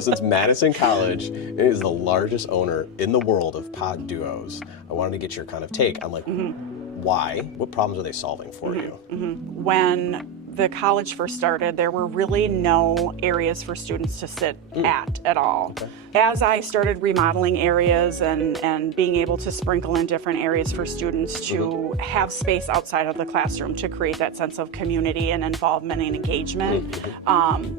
So since Madison College is the largest owner in the world of pod duos, I wanted to get your kind of take on like why, what problems are they solving for you? When the college first started, there were really no areas for students to sit at all. Okay. As I started remodeling areas and being able to sprinkle in different areas for students to have space outside of the classroom to create that sense of community and involvement and engagement,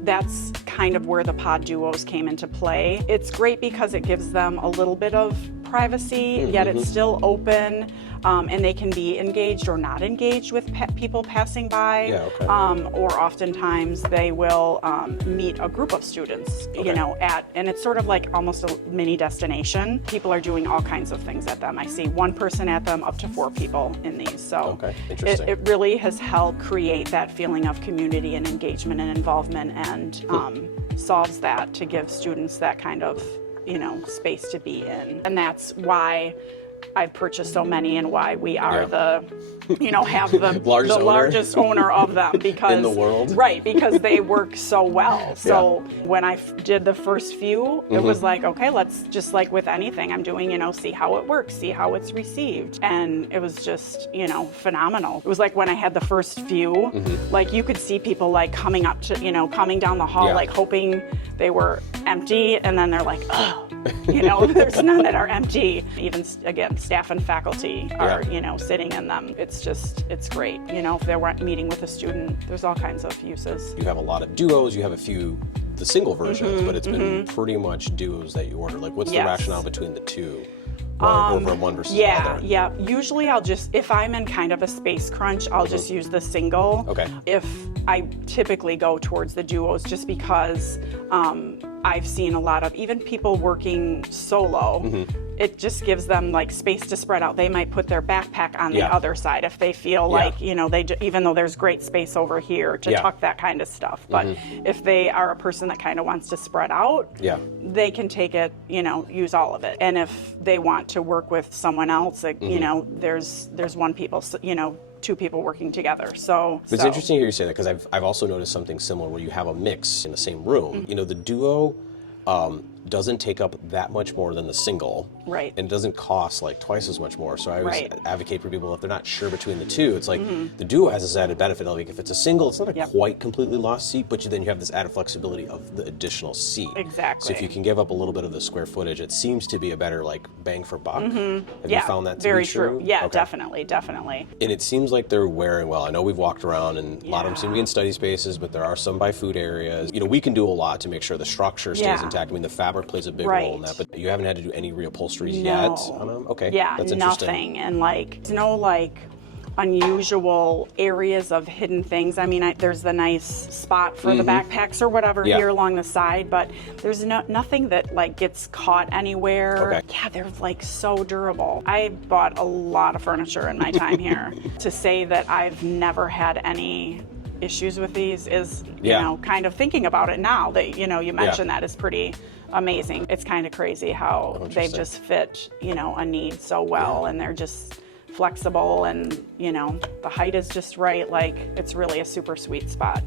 that's kind of where the pod duos came into play. It's great because it gives them a little bit of privacy, yet it's still open, and they can be engaged or not engaged with people passing by. Yeah, okay. Or oftentimes they will meet a group of students, you know, and it's sort of like almost a mini destination. People are doing all kinds of things at them. I see one person at them, up to 4 people in these. So interesting. It really has helped create that feeling of community and engagement and involvement, and solves that to give students that kind of, you know, space to be in. And that's why I've purchased so many and why we are the, you know, have the largest owner of them, because in the world. Right, because they work so well. So when I did the first few, it was like, okay, let's just like with anything I'm doing, you know, see how it works, see how it's received. And it was just, you know, phenomenal. It was like when I had the first few, like you could see people like coming up to, you know, coming down the hall, like hoping they were empty, and then they're like, oh, you know, there's none that are empty. Even again, staff and faculty are, you know, sitting in them. It's just, it's great. You know, if they weren't meeting with a student, there's all kinds of uses. You have a lot of duos, you have a few, the single versions, but it's been pretty much duos that you order. Like what's the rationale between the two? Over one versus the other? Yeah. Usually I'll just, if I'm in kind of a space crunch, I'll just use the single. Okay. If I typically go towards the duos, just because I've seen a lot of even people working solo. It just gives them like space to spread out. They might put their backpack on the other side if they feel like, you know, even though there's great space over here to tuck that kind of stuff. But if they are a person that kind of wants to spread out, they can take it, you know, use all of it. And if they want to work with someone else, like, you know, there's one people, you know, 2 people working together. So it's interesting to hear you say that, because I've also noticed something similar where you have a mix in the same room. You know, the duo doesn't take up that much more than the single. Right. And it doesn't cost like twice as much more. So I always advocate for people, if they're not sure between the two, it's like the duo has this added benefit. Like if it's a single, it's not a quite completely lost seat, but then you have this added flexibility of the additional seat. Exactly. So if you can give up a little bit of the square footage, it seems to be a better like bang for buck. Have you found that to be true? Yeah, definitely. And it seems like they're wearing well. I know we've walked around and a lot of them seem to be in study spaces, but there are some by food areas. You know, we can do a lot to make sure the structure stays intact. I mean, the fabric plays a big role in that, but you haven't had to do any reupholsteries yet on them? Okay, that's interesting. Nothing. And like, there's no like unusual areas of hidden things. I mean, there's the nice spot for the backpacks or whatever here along the side, but there's nothing that like gets caught anywhere. Yeah, they're like so durable. I bought a lot of furniture in my time here. To say that I've never had any issues with these is, you know, kind of thinking about it now that, you know, you mentioned that is pretty amazing. It's kind of crazy how they've just fit, you know, a need so well, and they're just flexible, and, you know, the height is just right. Like, it's really a super sweet spot.